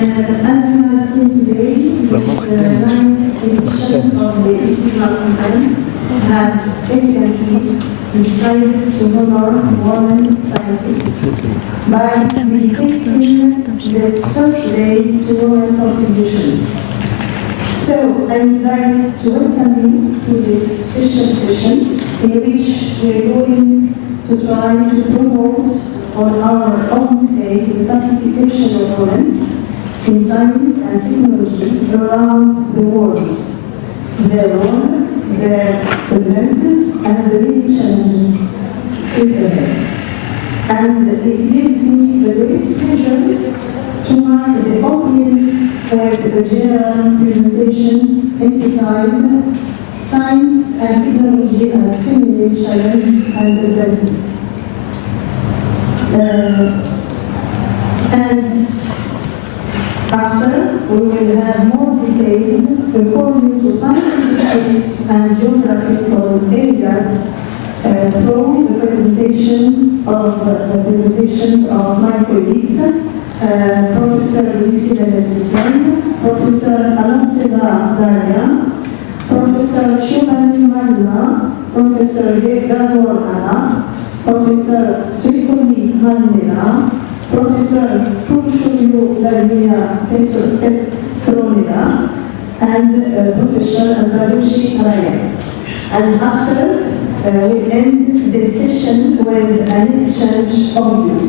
As we have seen today, the 9th edition of the ISyDMA' conference has evidently decided to honor women scientists by dedicating this first day to women contributions. So I would like to welcome you to this special session in which we are going to try to promote on our own stage the participation of women in science and technology around the world, their role, their advances, and the leading challenges still ahead. And it gives me a great pleasure to mark the opening with the general presentation entitled Science and Technology as Feminine Challenges and Advances. And after, we will have more details according to scientific topics and geographical areas from the presentations of my colleagues, Professor Littoral-Côte, Professor Amina, Professor Amina, Professor Amina, Professor Amina, Professor and Professor Raya. And after, we end the session with an exchange of views.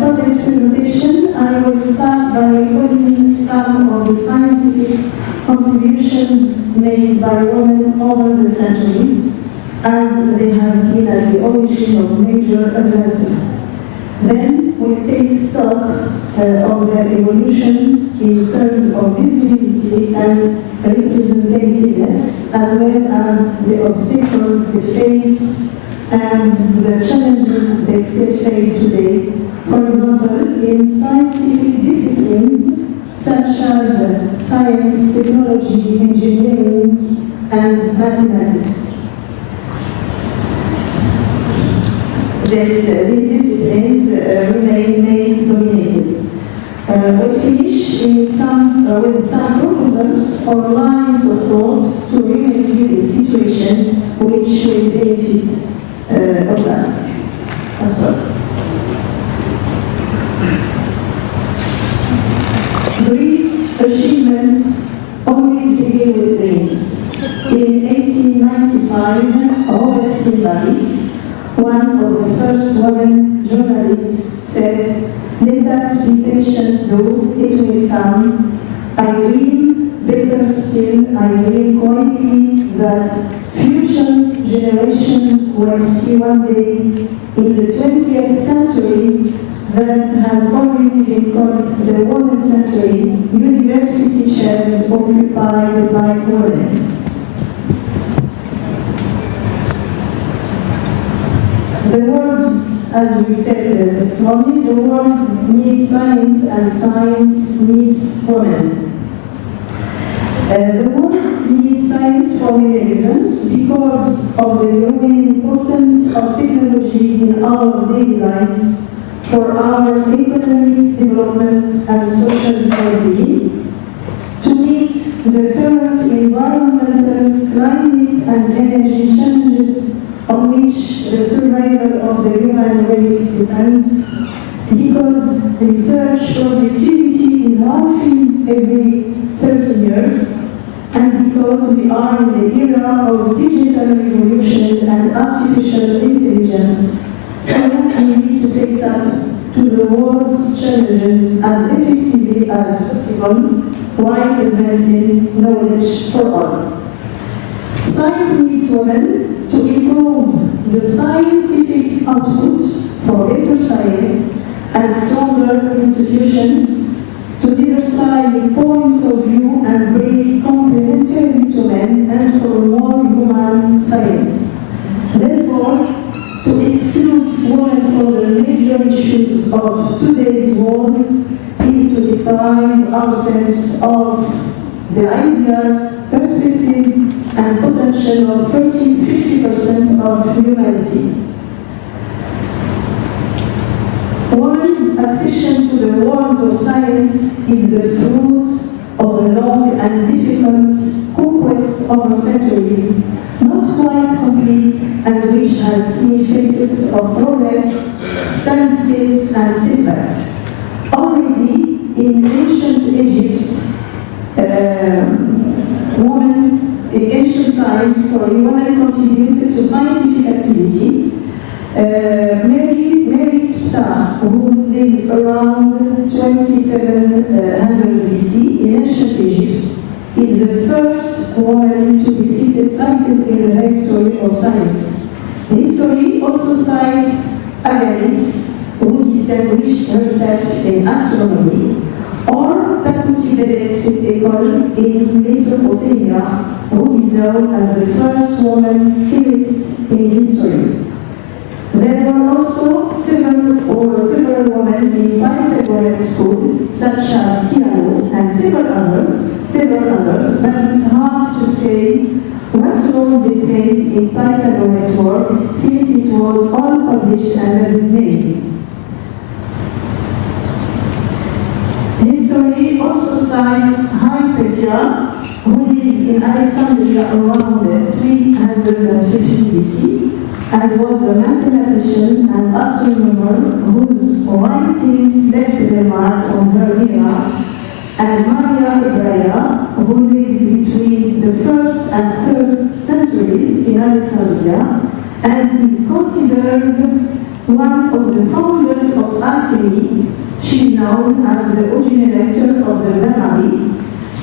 For this presentation, I will start by recording some of the scientific contributions made by women over the centuries, as they have been at the origin of major advances. Then we'll take stock of their evolutions in terms of visibility and representativeness, as well as the obstacles they face and the challenges they still face today. For example, in scientific disciplines such as science, technology, engineering, and mathematics. These disciplines remain male-dominated. We'll finish with some proposals or lines of thought to remedy the situation which will benefit us. Great achievements always begin with dreams. In 1895, Robert Tilbury, one of the first women journalists, said, "Let us be patient though, it will come. I dream, better still, I dream quietly that future generations will see one day in the 20th century that has already been called the women's century, university chairs occupied by women." The world, as we said this morning, the world needs science and science needs women. The world needs science for many reasons, because of the growing importance of technology in our daily lives, for our economic development and social well-being, to meet the current environmental, climate and energy challenges on which the survival of the human race depends, because research productivity is halving every 30 years, and because we are in the era of digital revolution and artificial intelligence, so we need to face up to the world's challenges as effectively as possible while advancing knowledge for all. Science needs women to improve the scientific output for better science and stronger institutions, to diversify points of view and bring complementarity to men and for more human science. Therefore, to exclude women from the major issues of today's world is to deprive ourselves of the ideas, perspectives, and potential of 50% of humanity. Women's accession to the world of science is the fruit of a long and difficult conquest over centuries, not quite complete, and which has seen phases of progress, standstills, and setbacks. Already in ancient Egypt, women contributed to scientific activity. Mary Tfta, who lived around 2700 BC in ancient Egypt, is the first woman to be cited in the history of science. The history also cites Aganis, who distinguished herself in astronomy, or Tachafine in Mesopotamia, who is known as the first woman chemist in history. There were also several women in Pythagoras' school, such as Tiano and several others, but it's hard to say what role they played in Pythagoras' work, since it was all published under his name. History also cites Hypatia, who lived in Alexandria around 350 BC, and was a mathematician and astronomer whose writings left their mark on her era, and Maria Hebraea, who lived between the 1st and 3rd centuries in Alexandria, and is considered one of the founders of alchemy. She is known as the originator of the Benari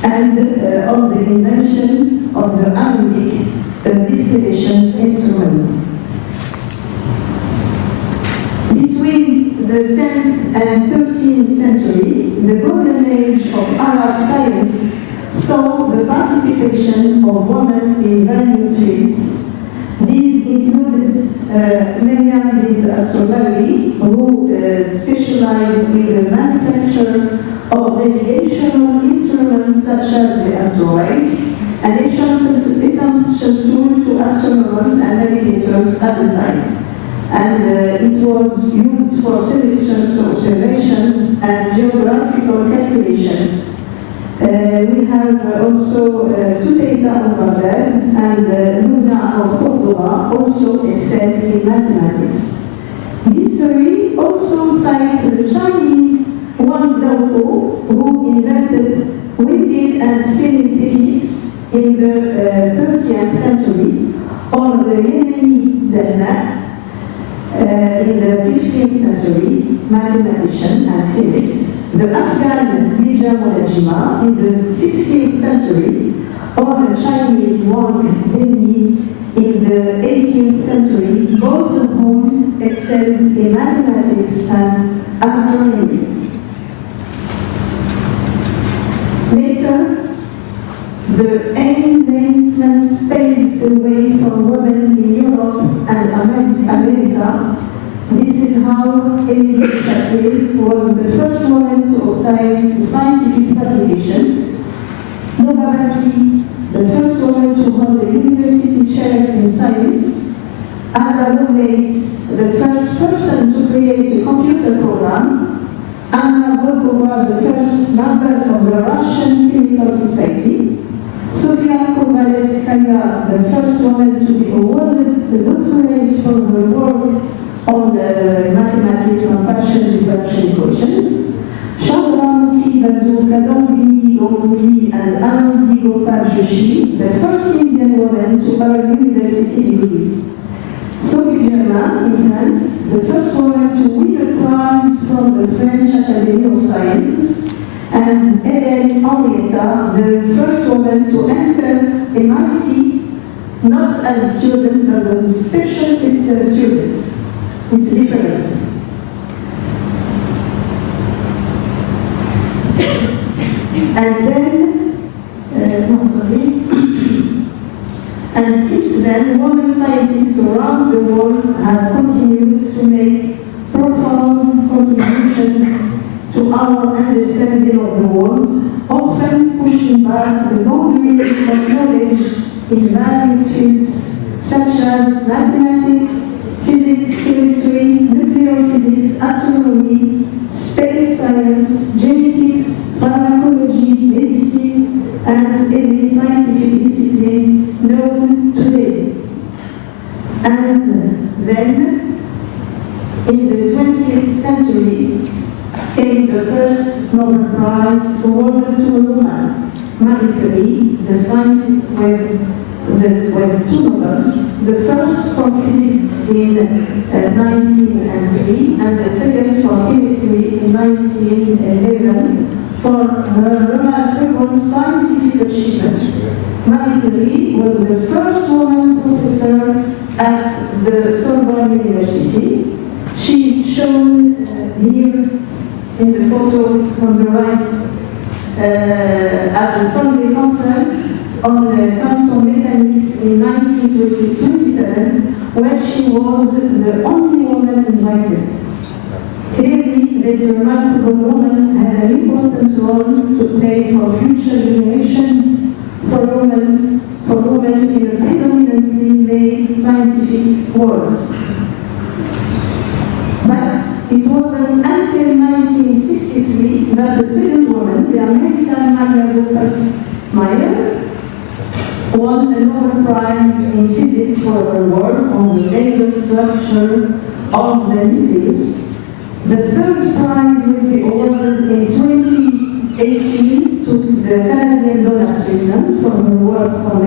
and of the invention of the alembic distillation instrument. Between the 10th and 13th century, the golden age of Arab science saw the participation of women in various fields. These included Miriam with astronomy, who specialized in the manufacture of navigational instruments such as the astrolabe, an essential tool to astronomers and navigators at the time. And it was used for celestial observations and geographical calculations. We have also Suteida of Baghdad and Luna of Cordoba also excelled in mathematics. History also cites the Chinese Wang Daopo, who invented weaving and spinning techniques in the 30th century, or the Yemeni Dahna, in the 15th century, mathematician and chemist, the Afghan Bija Molajima in the 16th century, or the Chinese Wang Zhenyi in the 18th century, both of whom excelled in mathematics and astronomy. Later, the Enlightenment paved the way for women in Europe and America. This is how Emily Chapelle was the first woman to obtain scientific publication. Nova Bassi, the first woman to hold a university chair in science. Ada Lovelace, the first person to create a computer program. Anna Volkova, the first member of the Russian Chemical Society. Sofia Kovalevskaya, the first woman to be awarded the doctorate for her work on mathematics and partial differential equations. Chandramukhi Basu Kadambini Ganguly and Anandi Gopal Joshi, the first Indian woman to earn university degrees. Sophie Germain in France, the first woman to win a prize from the French Academy of Sciences. And Hélène Henrietta, the first woman to enter MIT, not as a student, but as a specialist student. It's different. And then, and since then, women scientists around the world have continued to make profound contributions to our understanding of the world, often pushing back the boundaries of knowledge in various fields such as mathematics, physics, chemistry, nuclear physics, astronomy, space science, genetics, pharmacology, medicine, and every scientific discipline known today. And then, in the 20th century, came the first Nobel Prize awarded to a woman, Marie Curie, the scientist with two Nobels, the first for physics in 1903 and the second for chemistry in 1911 for her remarkable scientific achievements. Marie Curie was the first woman professor at the Sorbonne University. She is shown here in the photo on the right at the Sorbonne conference on quantum mechanics in 1927, where she was the only woman invited. Clearly, this remarkable woman had an important role to play for future generations for women in a predominantly male scientific world. But it wasn't until 1963 that a second woman, the American Margaret Meyer, won a Nobel Prize in Physics for her work on the layered structure of the nucleus. The third prize will be awarded in 2018 to the Canadian Donna Strickland for her work on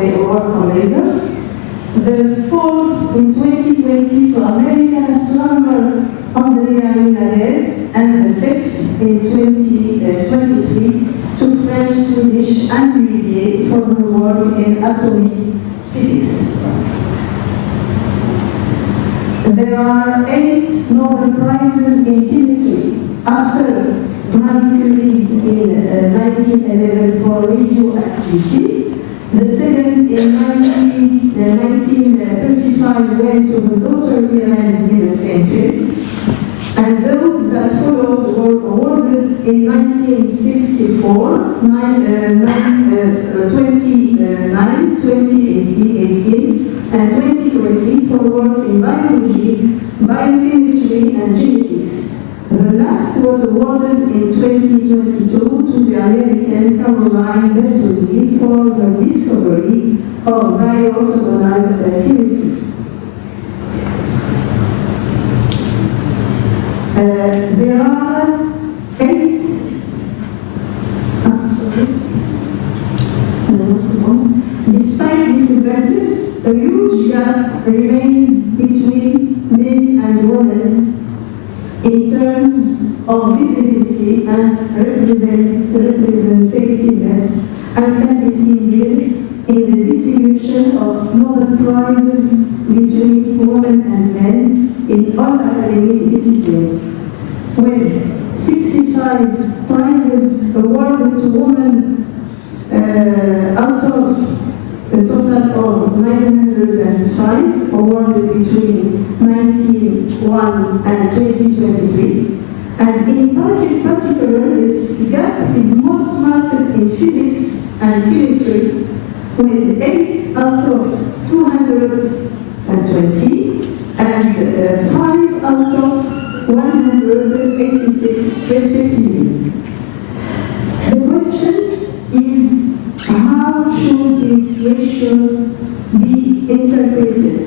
lasers. The fourth in 2020 to American astronomer Amina, and the fifth in 2023 to French-Swedish Amina for her work in atomic physics. There are 8 Nobel Prizes in chemistry after Marie Curie in 1911 for radioactivity. The second in 1935 went to her daughter Irene in the same field. And those that followed were awarded in 1964, 2018, and 2020 for work in biology, biochemistry, and genetics. The last was awarded in 2022 to the American Caroline Bertozzi for the discovery of bioorthogonal chemistry. There are 8. Despite these advances, a huge gap remains between men and women in terms of visibility and representativeness, as can be seen here in the distribution of Nobel Prizes between women and men in all academic disciplines, with 65 prizes awarded to women out of a total of 905 awarded between 1901 and 2023. And in particular, this gap is most marked in physics and chemistry, with 8 out of 220 and 5 out of 186 respectively. The question is, how should these ratios be interpreted?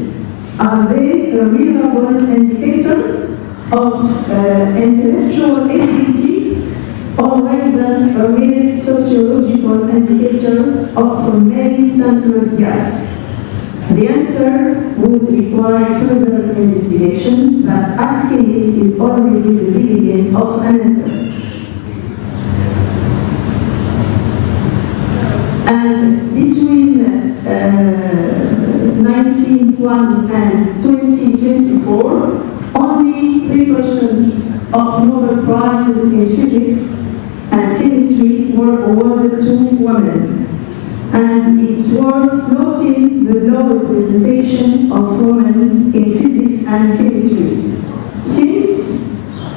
Are they a reliable indicator of intellectual ability, or rather a mere sociological indicator of male-centered gas? The answer would require further investigation, but asking it is already the beginning of an answer. And between 1901 and 2024, only 3% of Nobel Prizes in physics and chemistry were awarded to women. And it's worth noting the low representation of women in physics and chemistry. Since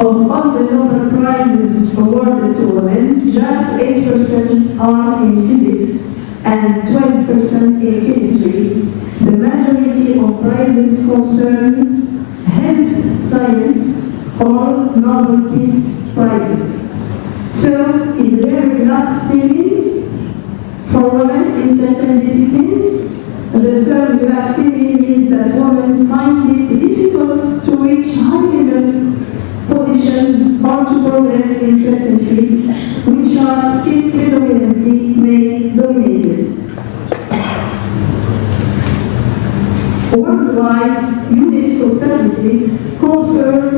of all the Nobel Prizes awarded to women, just 8% are in physics, and 12% in chemistry. The majority of prizes concern health science or Nobel Peace Prizes. So, is there a glass ceiling for women in certain disciplines? The term glass ceiling means that women find it difficult to reach high-level positions or to progress in certain fields which are still predominantly male-dominated. Worldwide, UNESCO statistics confirm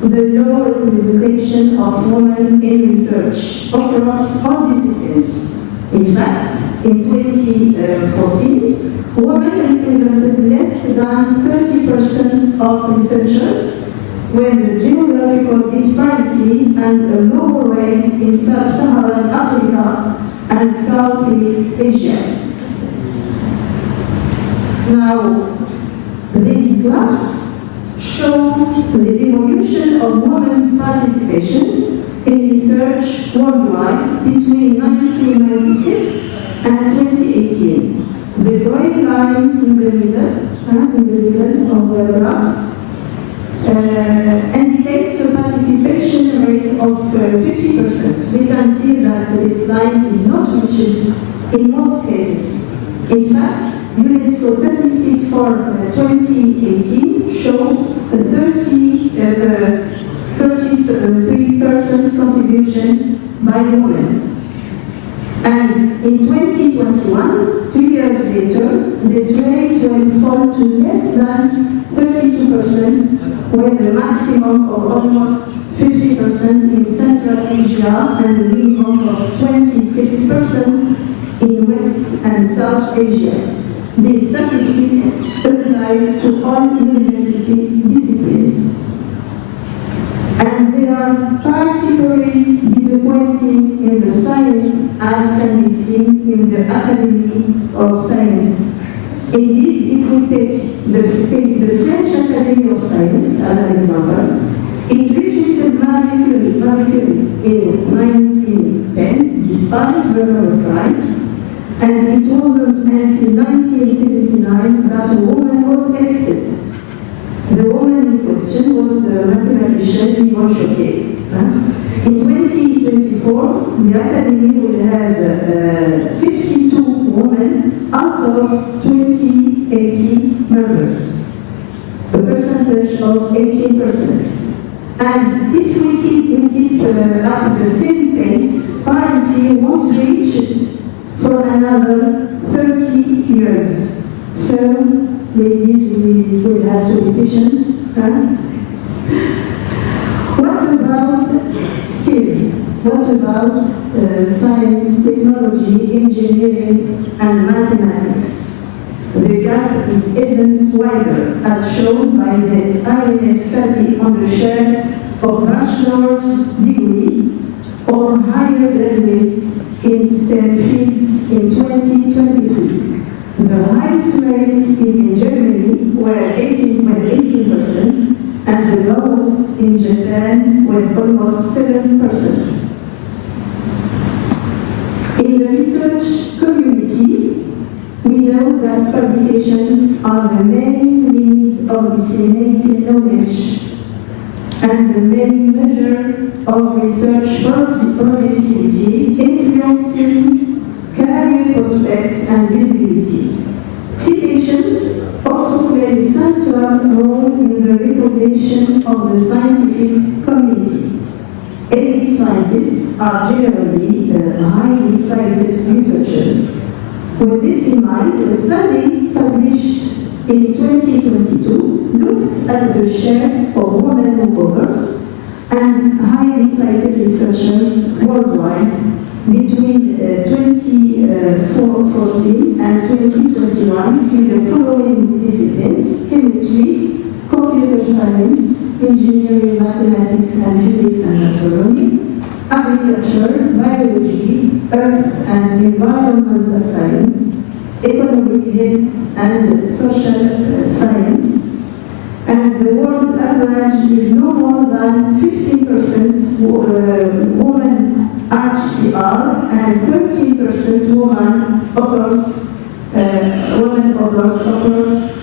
the low representation of women in research across all disciplines. In fact, in 2014, women represented less than 30% of researchers, with a geographical disparity and a lower rate in sub-Saharan Africa and Southeast Asia. Now, these graphs show the evolution of women's participation in research worldwide between 1996 and 2018. The gray line in the middle of the graphs indicates a participation rate of 50%. We can see that this line is not reached in most cases. In fact, UNESCO statistics for 2018 show a 33% contribution by women. And in 2021, 2 years later, this rate will fall to less than 32%, with a maximum of almost 50% in Central Asia and a minimum of 26% in West and South Asia. These statistics apply to all university disciplines. And they are particularly disappointing in the science, as can be seen in the Academy of Science. Indeed, if we take the French Academy of Science as an example, it rejected Marie Curie in 1910, despite the Nobel Prize, and it wasn't until 1979 that a woman was elected. The woman in question was the mathematician Yvon Choquet. In 2024, the Academy will have 52 women out of 2080 members, a percentage of 18%. And if we keep at the same pace, parity won't be reached for another 30 years. So, ladies, we will have to be patient. What about STEM? What about science, technology, engineering, and mathematics? The gap is even wider, as shown by this IMF study on the share of bachelor's degree or higher graduates in STEM fields in 2023. The highest rate is in Germany, where 18%, and the lowest in Japan, with almost 7%. In the research community, we know that publications are the main means of disseminating knowledge and the main measure of research productivity, influencing career prospects and visibility. Citations also play a central role in the recognition of the scientific community. Elite scientists are generally highly cited researchers. With this in mind, a study published in 2022 looked at the share of women authors and highly cited researchers worldwide between 2014 and 2021 in the following disciplines: chemistry, computer science, engineering, mathematics and physics and astronomy, agriculture, biology, earth and environmental science, economic health and social science. And the world average is no more than 15% women HCR, and 13% women across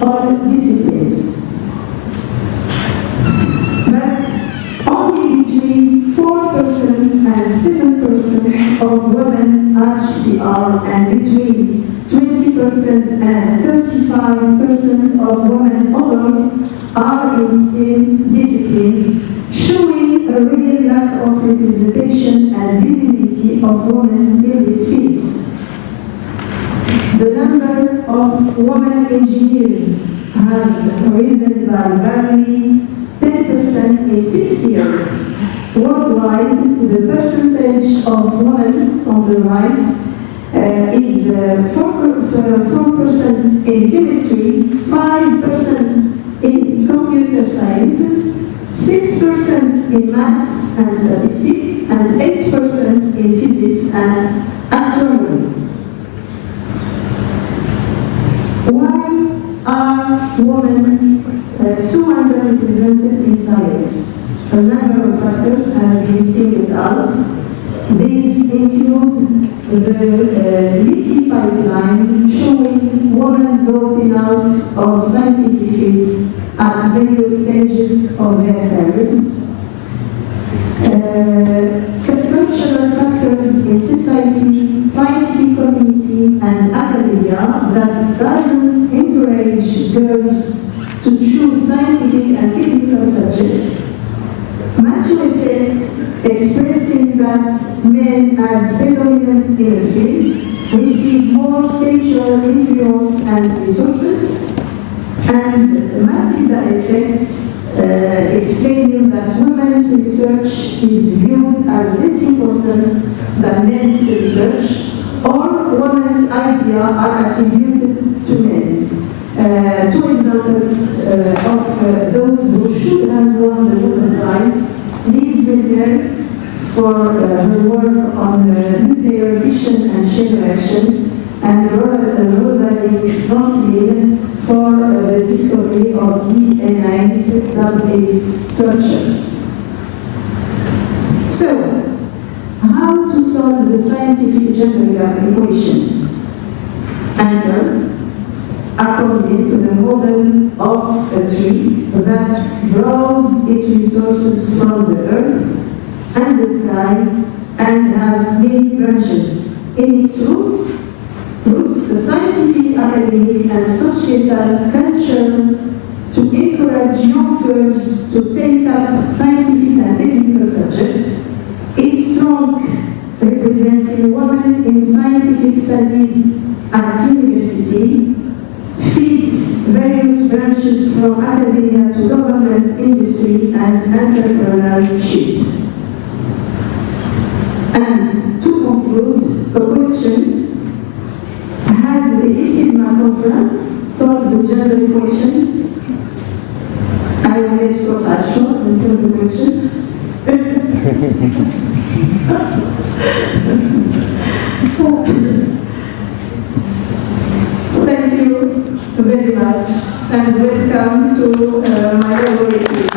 all disciplines. But only between 4% and 7% of women HCR, and between 20% and 35% of women others are in STEM disciplines, showing a real lack of representation and visibility of women in these fields. The number of women engineers has risen by barely 10% in 6 years. Worldwide, the percentage of women on the right is 4% in chemistry, 5% in computer sciences, 6% in maths and statistics, and 8% in physics and astronomy. Why are women so underrepresented in science? A number of factors have been singled out. These include the leaky pipeline showing women dropping out of scientific fields at various stages of their careers. Cultural factors in society, scientific community, and academia that doesn't encourage girls to choose scientific and technical subjects. Macho effect expressing that men as predominant in a field receive more spiritual influence and resources, and Matilda effects explaining that women's research is viewed as less important than men's research, or women's ideas are attributed to men. Two examples of those who should have won the Nobel Prize: Liz Miller for her work on nuclear fission and chain reaction, and Rosalind Franklin for the discovery of DNA double-helix structure. So, how to solve the scientific gender gap equation? Answer: according to the model of a tree that draws its resources from the earth and the sky and has many branches. In its roots, the scientific, academic, and societal culture to encourage young girls to take up scientific and technical subjects. It's strong, representing women in scientific studies at university, feeds various branches from academia to government, industry, and entrepreneurship. And to conclude, a question: has the ISyDMA' conference solved the gender equation? I will let Prof answer the question. Thank you very much, and welcome to my laboratory.